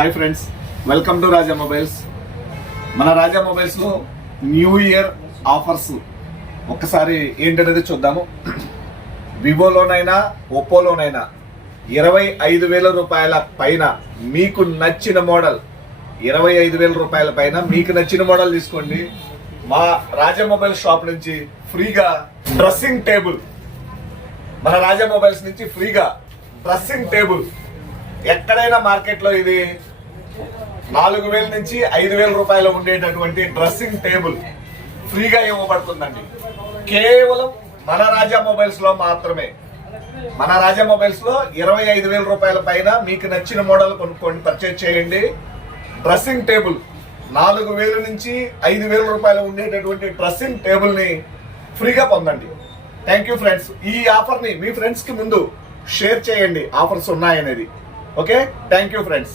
Hi friends, welcome to Raja mobiles. మన రాజా మొబైల్స్లో new year offers ఒక్కసారి ఏంటనేది చూద్దాము. వివోలోనైనా ఒప్పోలోనైనా 25,000 రూపాయల పైన మీకు నచ్చిన మోడల్, 25,000 రూపాయల పైన మీకు నచ్చిన మోడల్ తీసుకోండి. మా రాజా మొబైల్ షాప్ నుంచి ఫ్రీగా డ్రెస్సింగ్ టేబుల్, మన రాజా మొబైల్స్ నుంచి ఫ్రీగా డ్రెస్సింగ్ టేబుల్. ఎక్కడైనా మార్కెట్లో ఇది 4,000 నుంచి 5,000 రూపాయలు ఉండేటటువంటి డ్రెస్సింగ్ టేబుల్ ఫ్రీగా ఇవ్వబడుతుందండి. కేవలం మన రాజా మొబైల్స్ లో మాత్రమే. మన రాజా మొబైల్స్ లో 25,000 రూపాయల పైన మీకు నచ్చిన మోడల్ కొనుక్కోండి, పర్చేజ్ చేయండి. డ్రెస్సింగ్ టేబుల్ 4,000 నుంచి 5,000 రూపాయలు ఉండేటటువంటి డ్రెస్సింగ్ టేబుల్ ని ఫ్రీగా పొందండి. Thank you friends. ఈ ఆఫర్ ని మీ ఫ్రెండ్స్ కి ముందు షేర్ చేయండి, ఆఫర్స్ ఉన్నాయనేది. Okay, thank you friends.